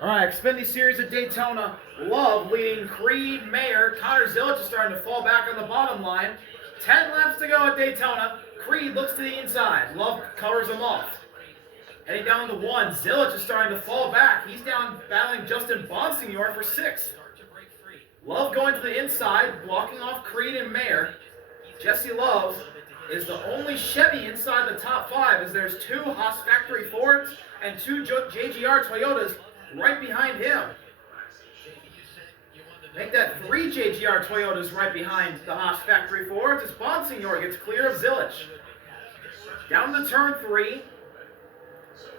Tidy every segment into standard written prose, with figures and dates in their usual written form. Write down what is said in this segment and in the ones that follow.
All right, Xfinity Series at Daytona. Love leading Creed, Mayer. Connor Zilic is starting to fall back on the bottom line. 10 laps to go at Daytona. Creed looks to the inside. Love covers him off. Heading down to 1. Zilic is starting to fall back. He's down battling Justin Bonsignor for 6th. Love going to the inside, blocking off Creed and Mayer. Jesse Love is the only Chevy inside the top 5 as there's 2 Haas Factory Fords and 2 JGR Toyotas right behind him. Make that 3 JGR Toyotas right behind the Haas Factory Fords as Bonsignor gets clear of Zilic. Down to turn 3.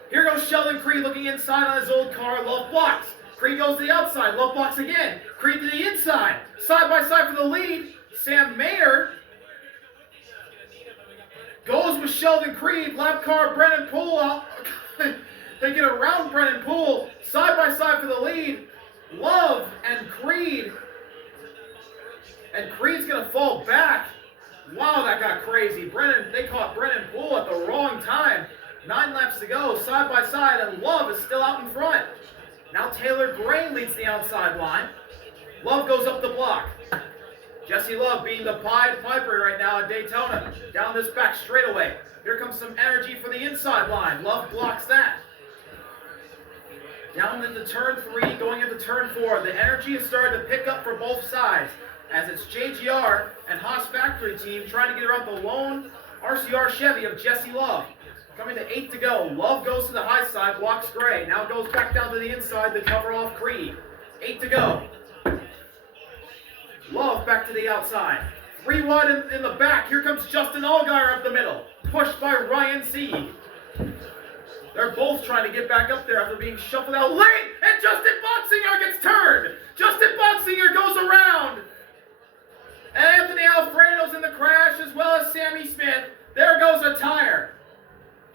Here goes Sheldon Creed looking inside on his old car. Love blocks. Creed goes to the outside. Love blocks again. Creed to the inside. Side by side for the lead. Sam Mayer goes with Sheldon Creed. Lap car Brennan Poole. They get around Brennan Poole. Side by side for the lead. Love and Creed. And Creed's going to fall back. Wow, that got crazy. They caught Brennan Poole at the wrong time. 9 laps to go, side by side, and Love is still out in front. Now Taylor Gray leads the outside line. Love goes up the block. Jesse Love being the Pied Piper right now at Daytona. Down this back straightaway. Here comes some energy for the inside line. Love blocks that. Down into turn 3, going into turn 4. The energy is starting to pick up for both sides as it's JGR and Haas Factory team trying to get around the lone RCR Chevy of Jesse Love. Coming to 8 to go. Love goes to the high side, blocks Gray. Now goes back down to the inside to cover off Creed. 8 to go. Love back to the outside. 3 wide in the back. Here comes Justin Allgaier up the middle. Pushed by Ryan Sieg. They're both trying to get back up there after being shuffled out late. And Justin Bonsignor gets turned. Justin Bonsignor goes around. And Anthony Alfredo's in the crash as well as Sammy Smith. There goes a tire.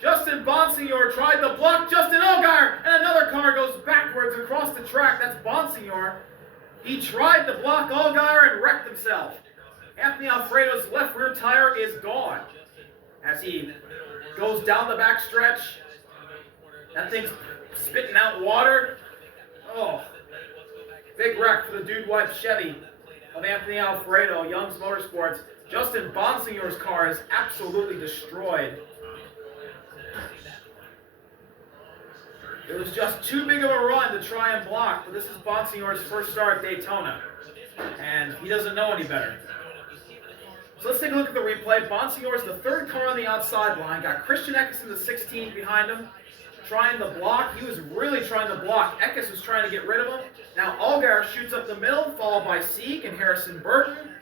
Justin Bonsignor tried to block Justin Allgaier, and another car goes backwards across the track. That's Bonsignor. He tried to block Allgaier and wrecked himself. Anthony Alfredo's left rear tire is gone as he goes down the back stretch. That thing's spitting out water. Oh, big wreck for the Dude Wipe Chevy of Anthony Alfredo, Young's Motorsports. Justin Bonsignor's car is absolutely destroyed. It was just too big of a run to try and block, but this is Bonsignor's first start at Daytona, and he doesn't know any better. So let's take a look at the replay. Bonsignor's the 3rd car on the outside line. Got Christian Eckes in the 16 behind him, trying to block. He was really trying to block. Eckes was trying to get rid of him. Now Allgaier shoots up the middle, followed by Sieg and Harrison Burton.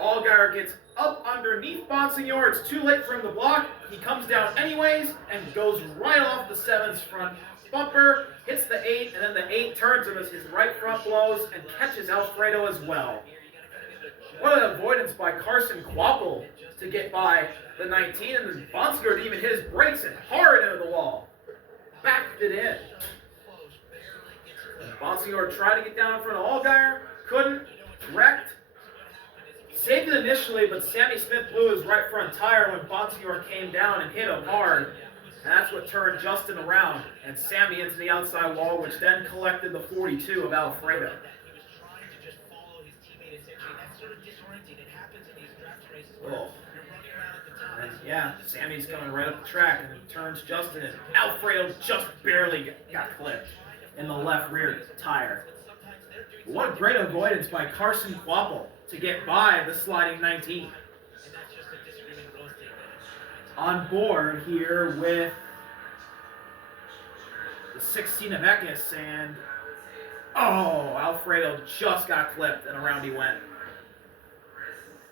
Allgaier gets up underneath Bonsignor. It's too late for him to block. He comes down anyways and goes right off the 7's front bumper, hits the 8, and then the 8 turns him as his right front blows and catches Alfredo as well. What an avoidance by Carson Quapple to get by the 19, and then Bonsignor didn't even hit his brakes and hard into the wall. Backed it in. Bonsignor tried to get down in front of Allgaier, couldn't, wrecked. Saved it initially, but Sammy Smith blew his right front tire when Bonsignor came down and hit him hard. And that's what turned Justin around and Sammy into the outside wall, which then collected the 42 of Alfredo. Oh. And yeah, Sammy's coming right up the track and he turns Justin, and Alfredo just barely got clipped in the left rear tire. What a great avoidance by Carson Quapple to get by the sliding 19. On board here with the 16 of Eckes, and oh, Alfredo just got clipped and around he went.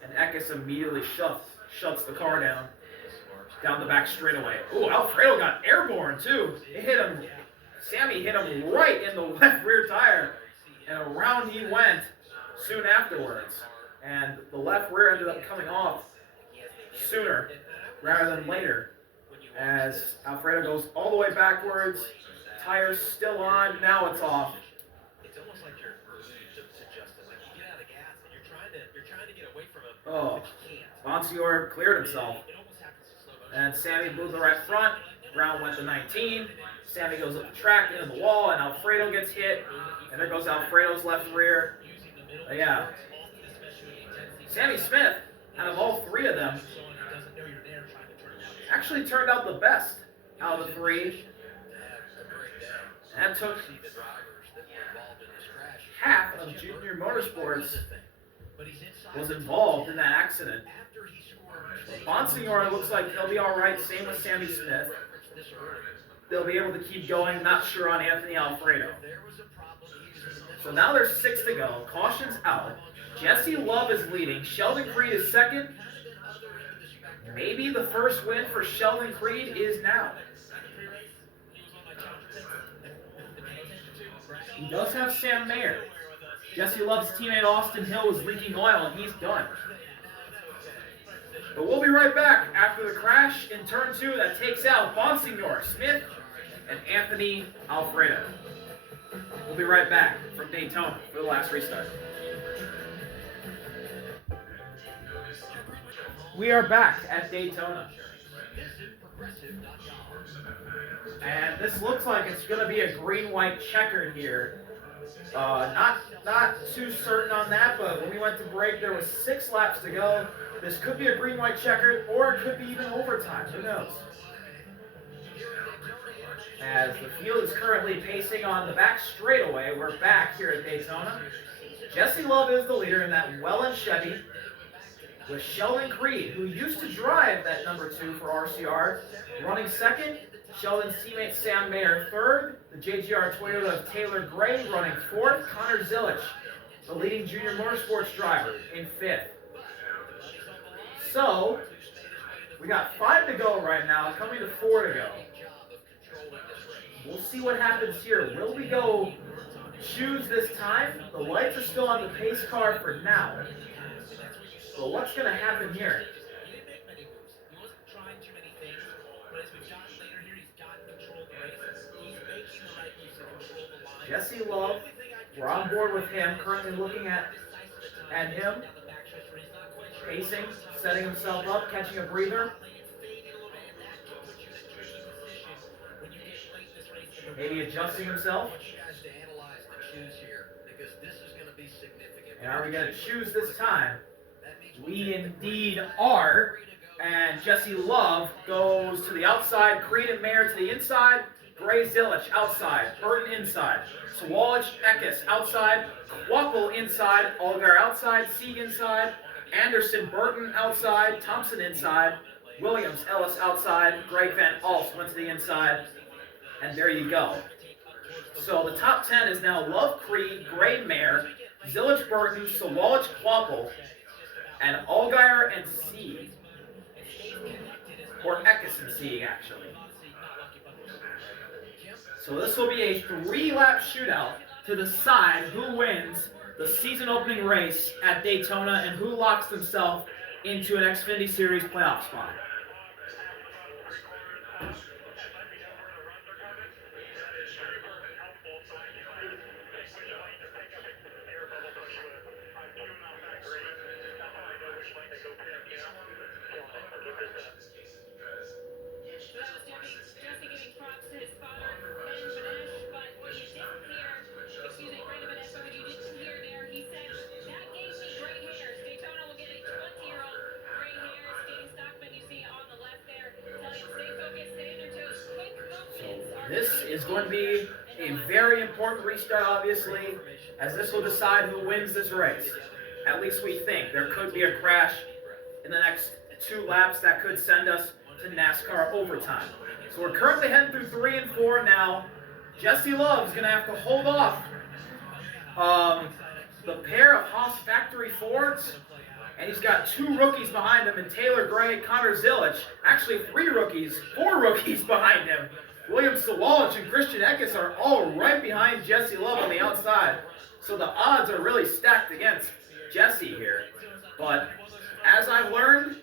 And Eckes immediately shuts the car down the back straightaway. Oh, Alfredo got airborne too. It hit him. Sammy hit him right in the left rear tire, and around he went soon afterwards. And the left rear ended up coming off sooner rather than later, as Alfredo goes all the way backwards, tires still on, now it's off. Oh, Bonsignor cleared himself, and Sammy blew the right front, Brown went to 19, Sammy goes up the track into the wall, and Alfredo gets hit. And there goes Alfredo's left rear. But yeah. Sammy Smith, out of all three of them, actually turned out the best out of the three. And that took half of Junior Motorsports was involved in that accident. Bonsignor looks like he'll be all right. Same with Sammy Smith. They'll be able to keep going. Not sure on Anthony Alfredo. So now there's 6 to go. Caution's out. Jesse Love is leading. Sheldon Creed is second. Maybe the first win for Sheldon Creed is now. He does have Sam Mayer. Jesse Love's teammate Austin Hill was leaking oil, and he's done. But we'll be right back after the crash in turn 2 that takes out Bonsignor, Smith, and Anthony Alfredo. We'll be right back from Daytona for the last restart. We are back at Daytona. And this looks like it's going to be a green-white checkered here. Not too certain on that, but when we went to break, there was 6 laps to go. This could be a green-white checkered, or it could be even overtime. Who knows? As the field is currently pacing on the back straightaway, we're back here at Daytona. Jesse Love is the leader in that Welland Chevy, with Sheldon Creed, who used to drive that number 2 for RCR, running second. Sheldon's teammate Sam Mayer third. The JGR Toyota of Taylor Gray running fourth. Connor Zilich, the leading Junior Motorsports driver, in fifth. So, we got 5 to go right now, coming to 4 to go. We'll see what happens here. Will we go choose this time? The lights are still on the pace car for now. So what's going to happen here? Jesse Love, we're on board with him, currently looking at him, pacing, setting himself up, catching a breather. Maybe adjusting himself. And are we going to choose this time? We indeed are. And Jesse Love goes to the outside, Creed and Mayer to the inside, Gray Zilich outside, Burton inside, Swalich Eckes outside, Quappel inside, Allgaier outside, Sieg inside, Anderson Burton outside, Thompson inside, Williams Ellis outside, Greg Van Alst went to the inside, and there you go. So the top 10 is now Love Creed, Gray Mayer, Zilich Burton, Swalich Quappel, and Allgaier and Sieg. Or Eckes and Sieg, actually. So this will be a 3-lap shootout to decide who wins the season opening race at Daytona and who locks themselves into an Xfinity Series playoff spot. This is going to be a very important restart, obviously, as this will decide who wins this race. At least we think. There could be a crash in the next 2 laps that could send us to NASCAR overtime. So we're currently heading through 3 and 4 now. Jesse Love's going to have to hold off the pair of Haas Factory Fords, and he's got 2 rookies behind him in Taylor Gray, Connor Zilich. Actually, 4 rookies behind him. William Swalich and Christian Eckes are all right behind Jesse Love on the outside. So the odds are really stacked against Jesse here. But as I've learned,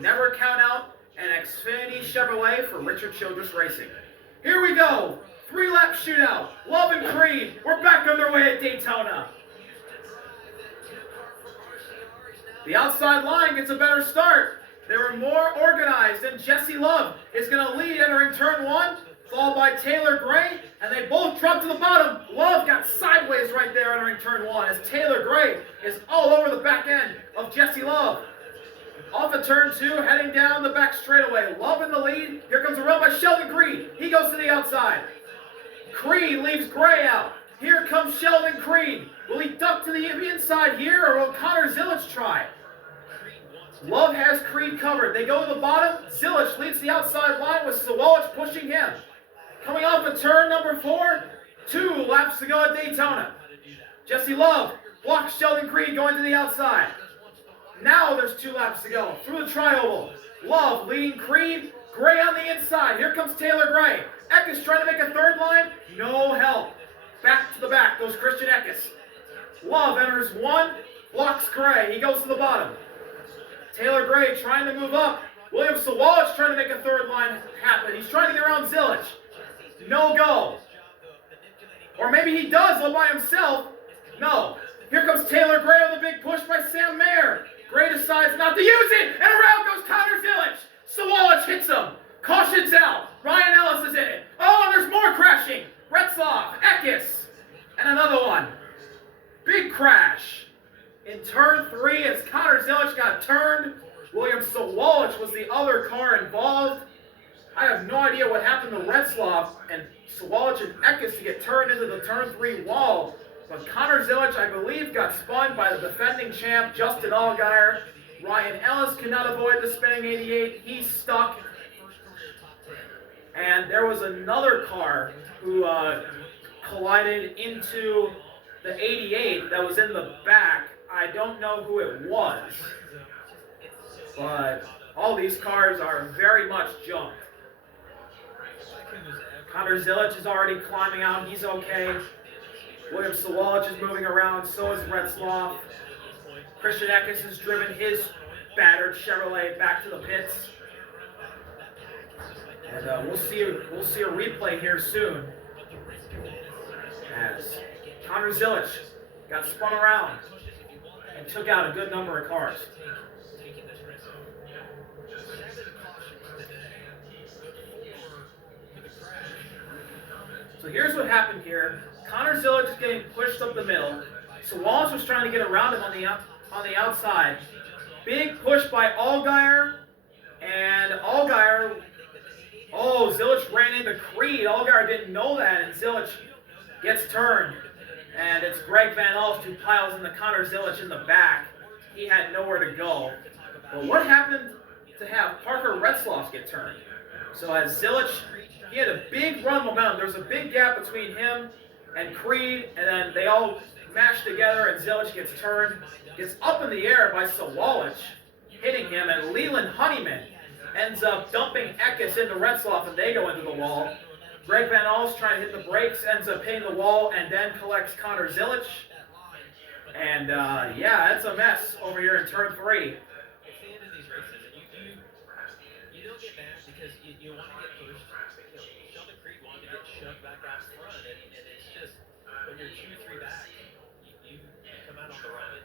never count out an Xfinity Chevrolet for Richard Childress Racing. Here we go. 3-lap shootout. Love and Creed. We're back underway at Daytona. The outside line gets a better start. They were more organized, and Jesse Love is going to lead entering turn 1. followed by Taylor Gray, and they both drop to the bottom. Love got sideways right there entering turn 1 as Taylor Gray is all over the back end of Jesse Love. Off of turn 2, heading down the back straightaway. Love in the lead. Here comes a run by Sheldon Creed. He goes to the outside. Creed leaves Gray out. Here comes Sheldon Creed. Will he duck to the inside here, or will Connor Zilic try? Love has Creed covered. They go to the bottom. Zilic leads the outside line with Sawalich pushing him. Coming off of turn number 4, 2 laps to go at Daytona. Jesse Love blocks Sheldon Creed going to the outside. Now there's 2 laps to go through the tri-oval. Love leading Creed. Gray on the inside. Here comes Taylor Gray. Eckes trying to make a third line. No help. Back to the back goes Christian Eckes. Love enters 1, blocks Gray. He goes to the bottom. Taylor Gray trying to move up. William Sawalich trying to make a third line happen. He's trying to get around Zilic. No go. Or maybe he does all by himself. No. Here comes Taylor Gray with a big push by Sam Mayer. Gray decides not to use it, and around goes Connor Zilic. Sawalich hits him. Caution's out. Ryan Ellis is in it. Oh, and there's more crashing. Retzloff, Eckes, and another one. Big crash. In turn 3, as Connor Zilic got turned, William Sawalich was the other car involved. I have no idea what happened to Retzloff and Sawalich and Eckes to get turned into the turn 3 wall. But Connor Zilic, I believe, got spun by the defending champ, Justin Allgaier. Ryan Ellis could not avoid the spinning 88. He's stuck. And there was another car who collided into the 88 that was in the back. I don't know who it was. But all these cars are very much junked. Connor Zilic is already climbing out. He's okay. William Sawalich is moving around. So is Retzloff. Christian Eckes has driven his battered Chevrolet back to the pits. And we'll see a replay here soon. As Connor Zilic got spun around and took out a good number of cars. So here's what happened here. Connor Zilic is getting pushed up the middle. Sawalich was trying to get around him on the outside. Big push by Allgaier. And Allgaier... Oh, Zilic ran into Creed. Allgaier didn't know that, and Zilic gets turned. And it's Greg Van Alst who piles into Connor Zilic in the back. He had nowhere to go. But what happened to have Parker Retzloff get turned? So as Zilic, he had a big run momentum. There was a big gap between him and Creed, and then they all mashed together, and Zilic gets turned. Gets up in the air by Sawalich, hitting him, and Leland Honeyman ends up dumping Eckes into Retzloff, and they go into the wall. Greg Van Alst trying to hit the brakes, ends up hitting the wall, and then collects Connor Zilic. And yeah, it's a mess over here in turn 3. You don't get mad because you want to get pushed. Sheldon Creed wanted to get shoved back out front, and it's just when you're 2-3 back, you come out on the wrong end.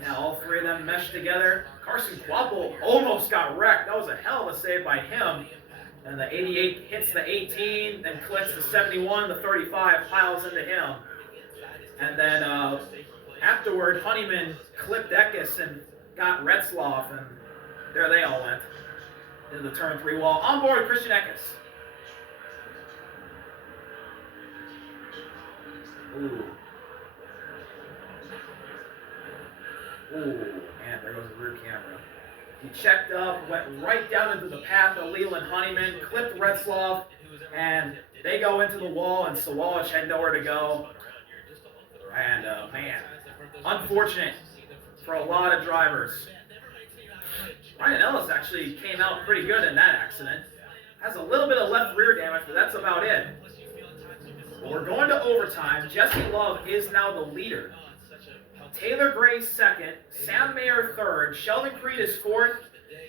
Yeah, all 3 of them meshed together. Carson Quapple almost got wrecked. That was a hell of a save by him. And the 88 hits the 18, then collects the 71, the 35 piles into him. And then afterward, Honeyman clipped Eckes and got Retzloff, and there they all went into the turn 3 wall. On board Christian Eckes. Ooh. Ooh, man, there goes the rear camera. He checked up, went right down into the path of Leland Honeyman, clipped Retzloff, and they go into the wall, and Sawalich had nowhere to go. And, man, unfortunate for a lot of drivers. Ryan Ellis actually came out pretty good in that accident. Has a little bit of left rear damage, but that's about it. Well, we're going to overtime. Jesse Love is now the leader. Taylor Gray second, Sam Mayer third, Sheldon Creed is fourth,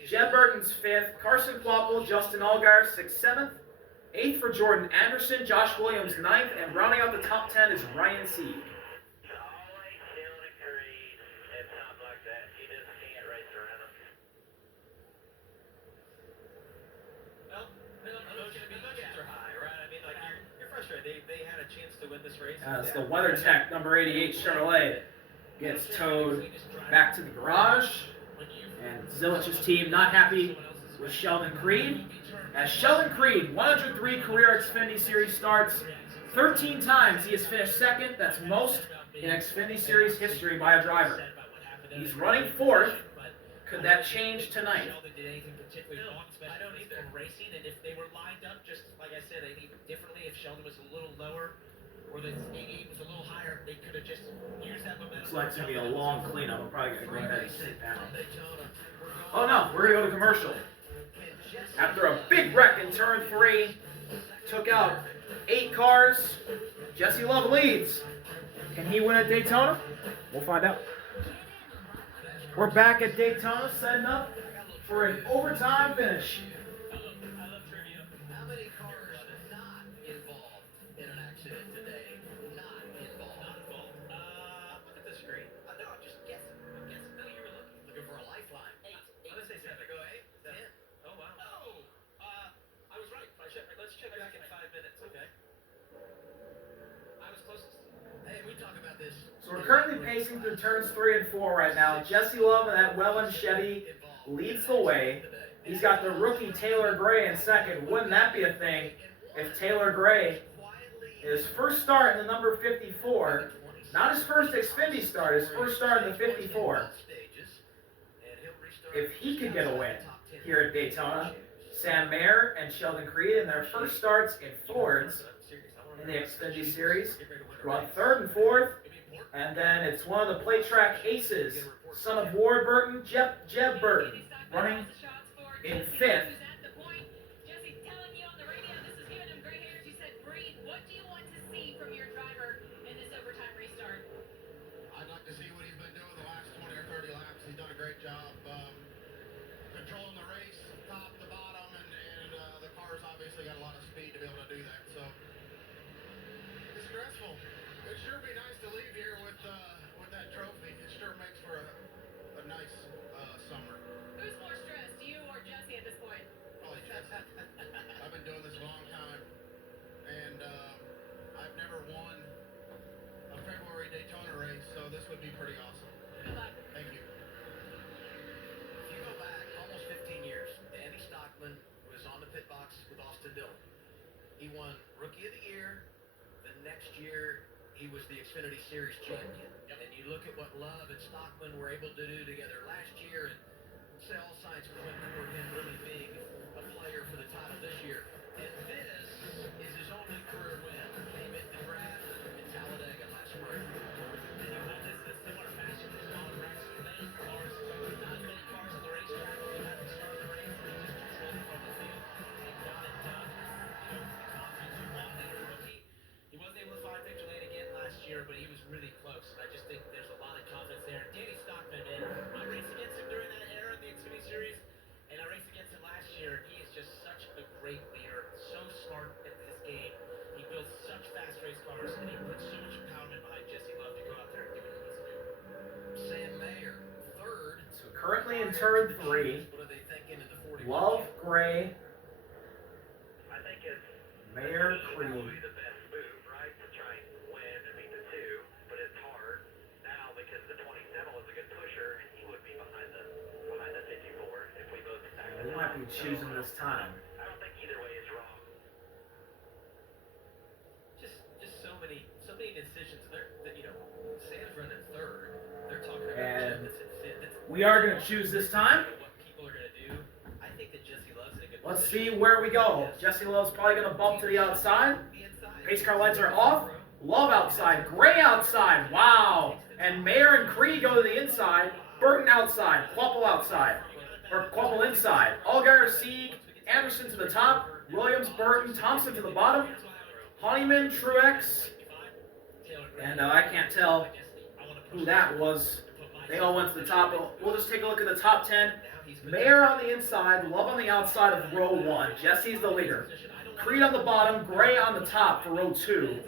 Jeb Burton's fifth, Carson Quapple, Justin Allgaier 6th, 7th, 8th for Jordan Anderson, Josh Williams 9th, and rounding out the top 10 is Ryan Sieg. Well, emotions are high, right? win this race. As the WeatherTech number 88 Chevrolet gets towed back to the garage. And Zilich's team not happy with Sheldon Creed. As Sheldon Creed, 103 career Xfinity Series starts. 13 times he has finished second. That's most in Xfinity Series history by a driver. He's running fourth. Could that change tonight? I don't either. Racing, and if they were lined up, just like I said, I think differently. If Sheldon was a little lower, or the 88 was a little higher, they could have just used that momentum. Looks like it's gonna be a long cleanup. I'm probably gonna go ahead and sit down. Oh no, we're gonna go to commercial. After a big wreck in turn 3, took out 8 cars. Jesse Love leads. Can he win at Daytona? We'll find out. We're back at Daytona, setting up for an overtime finish. I love trivia. How many cars not involved in an accident today? Not involved. Not involved. Look at the screen. No, I'm just guessing. I'm guessing. No, you were looking for a lifeline. 8. Let's say 7. Go 8. 10. Oh wow. No. I was right. Let's check back in 5 minutes. Okay. I was closest. Hey, we talk about this. So we're currently pacing through turns 3 and 4 right now. Jesse Love and that Welland Chevy leads the way. He's got the rookie Taylor Gray in second. Wouldn't that be a thing if Taylor Gray, his first start in the number 54, not his first Xfinity start, his first start in the 54, if he could get a win here at Daytona. Sam Mayer and Sheldon Creed in their first starts in Fords in the Xfinity Series run 3rd and 4th, and then it's one of the plate track aces, son of Ward Burton, Jeb Burton, running in 5th. Jesse telling you on the radio, this is giving him gray hairs. You said, breathe. What do you want to see from your driver in this overtime restart? I'd like to see what he's been doing the last 20 or 30 laps. He's done a great job controlling the race, top to bottom, and the car's obviously got a lot of speed to be able to do that. So it's stressful. It'd sure be nice to leave here with that trophy. It sure makes for a nice summer. Who's more stressed, you or Jesse at this point? Probably Jesse. I've been doing this a long time, and I've never won a February Daytona race, so this would be pretty awesome. Good luck. Thank you. If you go back almost 15 years, Danny Stockman was on the pit box with Austin Dillon. He won Rookie of the Year. The next year, he was the Xfinity Series champion. And you look at what Love and Stockman were able to do together last year, and say all signs point toward him really being a player for the title this year. And this is his only career win. Came in the draft in Talladega last spring. This is similar fashion to John Rex. Many cars, not many cars on the racetrack. You have to start the race and just control from the field. And got it done. You know, the confidence you want in a rookie. He wasn't able to find victory lane again last year, but he was really close. And I just think there's a lot of confidence there. Danny Stockman, man, I raced against him during that era in the Xfinity Series, and I raced against him last year. He is just such a great leader, so smart at his game. He builds such fast race cars, and he puts so much empowerment behind Jesse Love to go out there and do what he needs to do. Sam Mayer, 3rd. So currently in turn 3, What are they thinking in the 40? Love, Gray, I think it's Mayer, probably Creed. the best move, right? To try and win and beat the 2, but it's hard now because the 27 was a good pusher, and he would be behind the 54 if we both stacked We might be choosing this time. I don't think either way is wrong. Just so many decisions. You know, Sam's running 3rd. They're talking about And Jeff that's in 5th. we are going to choose this time. What people are going to do. I think that Jesse Love's in a good Let's position. see where we go. Jesse Love's probably going to bump to the outside. The inside. Pace car lights are off. Love outside. Gray outside. Wow. And Mayer and Creed go to the inside. Burton outside. Quapple outside. Or Quapple inside. Allgaier, Sieg, Anderson to the top. Williams, Burton, Thompson to the bottom. Honeyman, Truex. And I can't tell who that was. They all went to the top. We'll just take a look at the top 10. Mayer on the inside, Love on the outside of row 1. Jesse's the leader. Creed on the bottom, Gray on the top for row 2.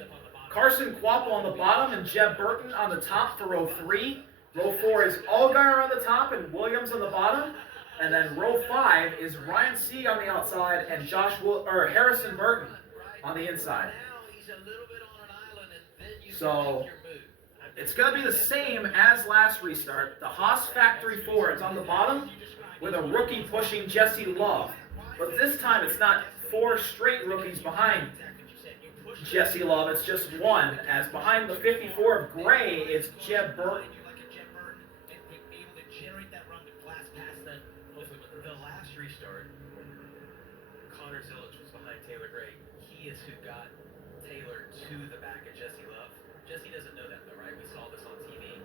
Carson Quapple on the bottom and Jeb Burton on the top for row 3. Row 4 is Allgaier on the top and Williams on the bottom. And then row 5 is Ryan Sieg on the outside and Harrison Burton on the inside. Now he's a little bit on an island, and So it's going to be the same as last restart. The Haas Factory Fords on the bottom with a rookie pushing Jesse Love. But this time it's not 4 straight rookies behind Jesse Love. It's just one. As behind the 54 of Gray, it's Jeb Burton. The last restart, Connor Zilic was behind Taylor Gray. He is who got Taylor to the back of Jesse Love. Jesse doesn't know that though, right? We saw this on TV.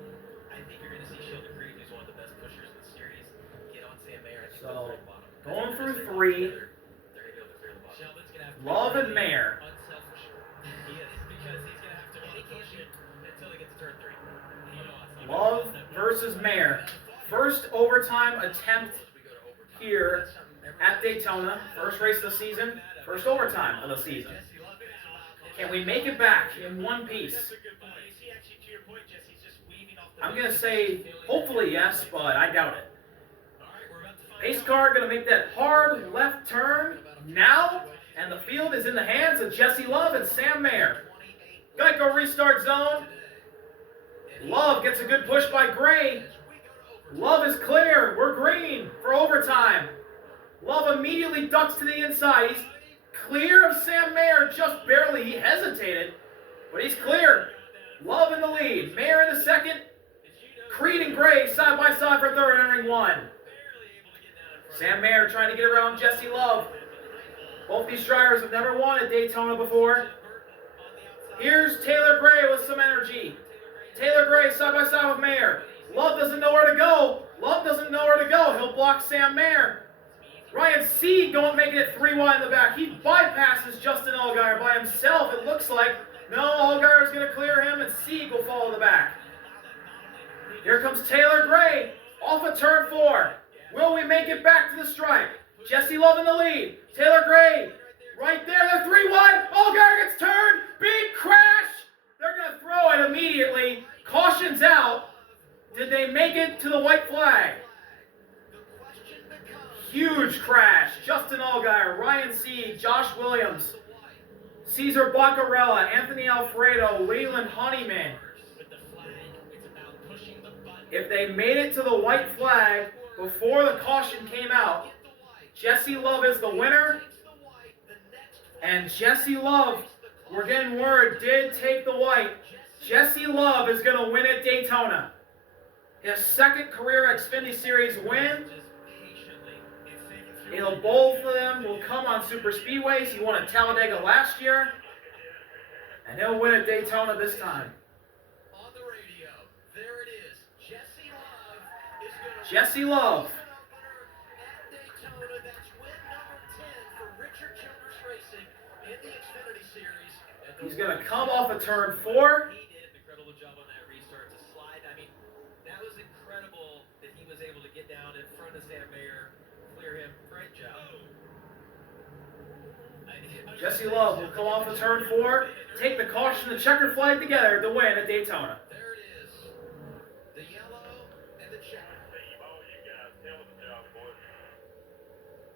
I think you're going to see Sheldon Creed, who's one of the best pushers in the series, get on Sam Mayer. I think So, they'll bottom. going through 3, They're going to be able to clear the bottom. Sheldon's going to have to Love and Mayer. unselfish. He is, because he's going to have to want to push it until he gets to turn 3. Love versus Mayer. First overtime attempt here at Daytona. First race of the season. First overtime of the season. Can we make it back in one piece? I'm going to say hopefully yes, but I doubt it. Pace car going to make that hard left turn now, and the field is in the hands of Jesse Love and Sam Mayer. Geico restart zone. Love gets a good push by Gray. Love is clear. We're green for overtime. Love immediately ducks to the inside. He's clear of Sam Mayer, just barely. He hesitated, but he's clear. Love in the lead. Mayer in the second. Creed and Gray side by side for third, entering 1. Sam Mayer trying to get around Jesse Love. Both these drivers have never won at Daytona before. Here's Taylor Gray with some energy. Taylor Gray side by side with Mayer. Love doesn't know where to go. Love doesn't know where to go. He'll block Sam Mayer. Ryan Sieg making it 3 wide in the back. He bypasses Justin Allgaier by himself, it looks like. No, Allgaier's going to clear him, and Sieg will follow the back. Here comes Taylor Gray off of turn 4. Will we make it back to the stripe? Jesse Love in the lead. Taylor Gray right there. They're 3 wide. Allgaier gets turned. Big crash. They're going to throw it immediately. Caution's out. Did they make it to the white flag? Huge crash. Justin Allgaier, Ryan Sieg, Josh Williams, Cesar Baccarella, Anthony Alfredo, Leland Honeyman. If they made it to the white flag before the caution came out, Jesse Love is the winner. And Jesse Love, we're getting word, did take the white. Jesse Love is going to win at Daytona. His second career Xfinity Series win. Both of them will come on super speedways. He won at Talladega last year. And he'll win at Daytona this time. On the radio, there it is. Jesse Love is going to Jesse Love. at Daytona. That's win number 10 for Richard Childress Racing in the Xfinity Series. He's going to come off of turn 4. He did an incredible job on that restart to slide. I mean, that was incredible that he was able to get down in front of Sam Mayer, clear him. Great job. Jesse Love will come off of turn 4, take the caution and checker flag together to win at Daytona. There it is. The yellow and the checker.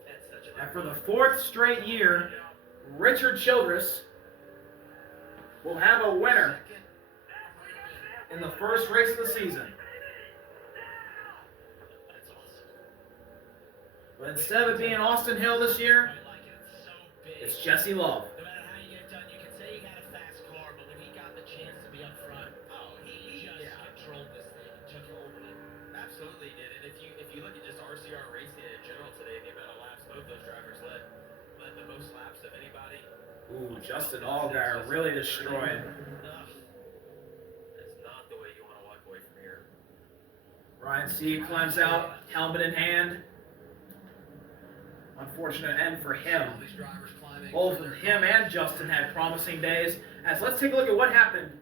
That's such a And for the 4th straight year, Richard Childress will have a winner in the first race of the season. That's awesome. But instead of it being Austin Hill this year, I like it. It's so big. it's Jesse Love. No matter how you get it done, you can say he had a fast car, but when he got the chance to be up front, he just controlled this thing and took over it. Absolutely did. And if you look at just RCR racing in general today, the amount of laps both those drivers led the most laps of anybody. Ooh, Justin Allgaier really destroyed. That's not the way you want to walk away from here. Ryan Sieg climbs out, helmet in hand. Unfortunate end for him. All these drivers climbing. Both him and Justin had promising days. As let's take a look at what happened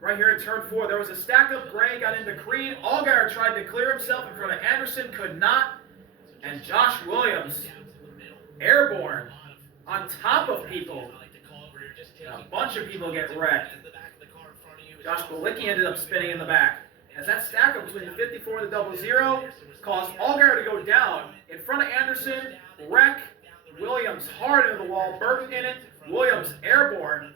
right here at turn 4. There was a stack up. Gray got into Creed. Allgaier tried to clear himself in front of Anderson, could not. And Josh Williams, airborne, on top of people. And a bunch of people get wrecked. Josh Balicki ended up spinning in the back. As that stack up between the 54 and the 00 caused Allgaier to go down in front of Anderson, wreck, Williams hard into the wall, Burton in it, Williams airborne,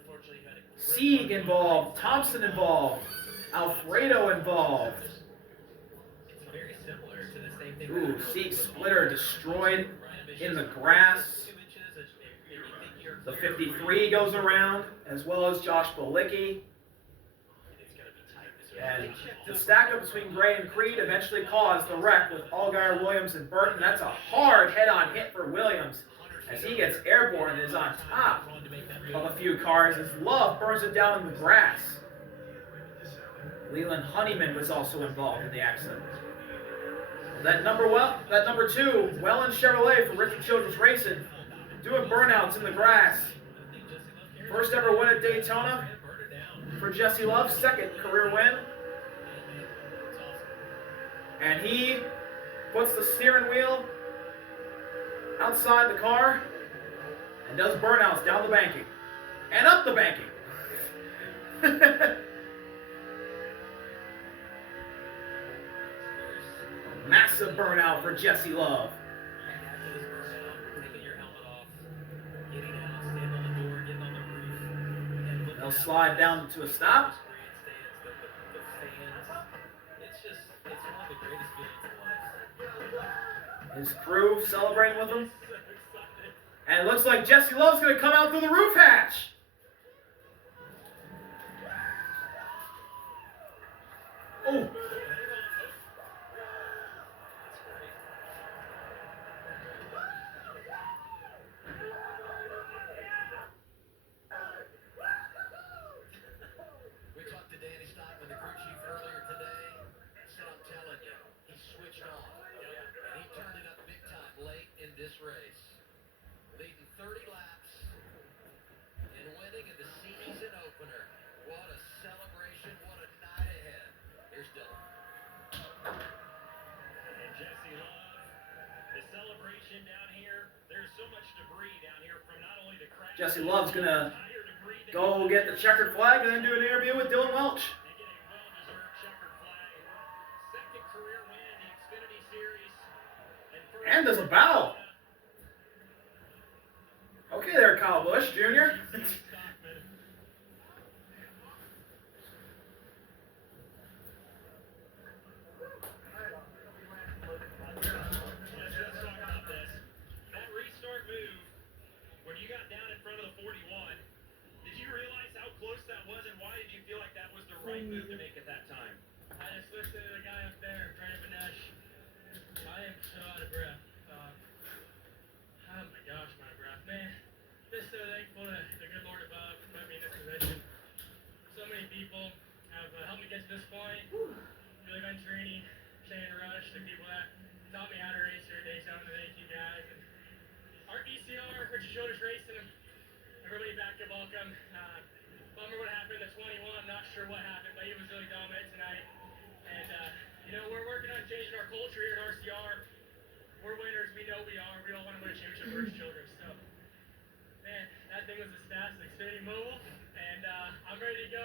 Sieg involved, Thompson involved, Alfredo involved. It's very similar to the same thing. Ooh, Sieg splitter destroyed in the grass. The 53 goes around, as well as Josh Balicki. And the stack up between Gray and Creed eventually caused the wreck with Allgaier, Williams, and Burton. That's a hard head-on hit for Williams as he gets airborne and is on top of a few cars as Love burns it down in the grass. Leland Honeyman was also involved in the accident. That number 2, Welland Chevrolet for Richard Childress Racing, doing burnouts in the grass. First ever win at Daytona for Jesse Love, second career win. And he puts the steering wheel outside the car and does burnouts down the banking and up the banking. Massive burnout for Jesse Love. They'll slide down to a stop. His crew celebrating with him. And it looks like Jesse Love's going to come out through the roof hatch. Oh. This race, leading 30 laps and winning in the season opener. What a celebration, what a night ahead. Here's Dylan. And Jesse Love, the celebration down here, there's so much debris down here from not only the crash. Jesse Love's going to go get the checkered flag and then do an interview with Dylan Welch. They get a well-deserved checkered flag. Second career win in the Xfinity Series. And does a bow. Okay there, Kyle Busch, Jr. Just so I got this. That restart move, when you got down in front of the 41, did you realize how close that was, and why did you feel like that was the right move to make at that time? I just listened to the guy up there, Brandon Benesh. I am so out of breath. Oh my gosh, my breath, man. Just so thankful to the good Lord above put me in this position. So many people have helped me get to this point. Billy Venturini, Shane Rush, the people that taught me how to race here at Daytona, thank you guys. And Art DCR, Richard Childress Racing, everybody back to welcome. Bummer what happened at 21, I'm not sure what happened, but he was really dominant tonight. And, we're working on changing our culture here at RCR. We're winners, we know we are. We don't want to win a championship for Richard Childress. So, man, that thing was the stats of Xfinity Mobile. And I'm ready to go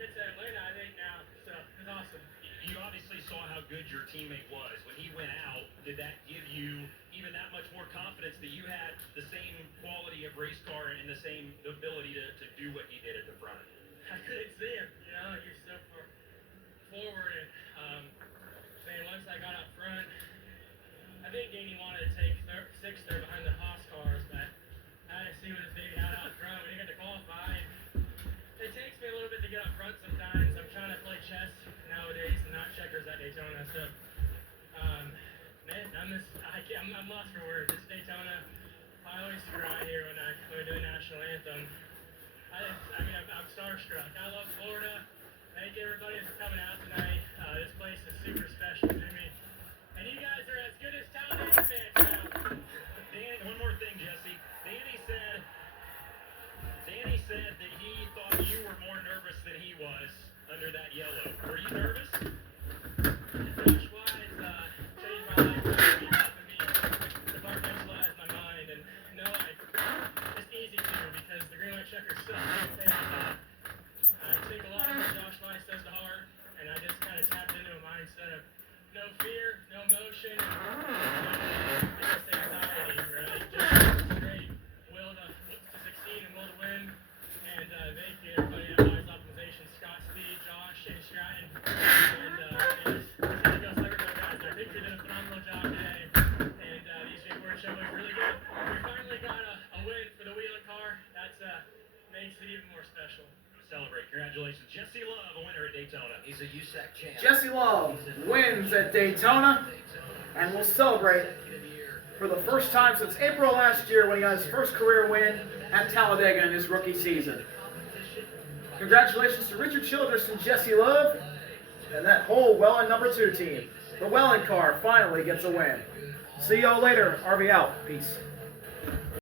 get to Atlanta, I think, now. So, it's awesome. You obviously saw how good your teammate was. When he went out, did that give you even that much more confidence that you had the same quality of race car and the same ability to do what he did at the front? I couldn't see him, you're so far forward. And, man, once I got up front, I think Danny wanted to take sixth there behind the Haas cars, but I had to see what his baby had out front. We didn't get to qualify. It takes me a little bit to get up front sometimes. I'm trying to play chess nowadays and not checkers at Daytona. So, man, I'm lost for words. It's Daytona. I always cry here when I do the national anthem. I'm starstruck. I love Florida. Thank everybody for coming out tonight. This place is super special to me. And you guys are as good as Talladega fans now. Danny, one more thing, Jesse. Danny said that he thought you were more nervous than he was under that yellow. Were you nervous? Josh Wise changed my life for me. Departmentalized my mind. And it's easy to because the green light checkers suck. I take a lot of what Josh Wise says to heart, and I just kind of tapped into a mindset of no fear, no motion, just anxiety, right? Just straight will to succeed and will to win. And thank you. celebrate. Congratulations, Jesse Love, a winner at Daytona. He's a USAC champ. Jesse Love wins at Daytona and will celebrate for the first time since April last year when he got his first career win at Talladega in his rookie season. Congratulations to Richard Childress and Jesse Love and that whole Welland number 2 team. The Welland car finally gets a win. See y'all later. RV out. Peace.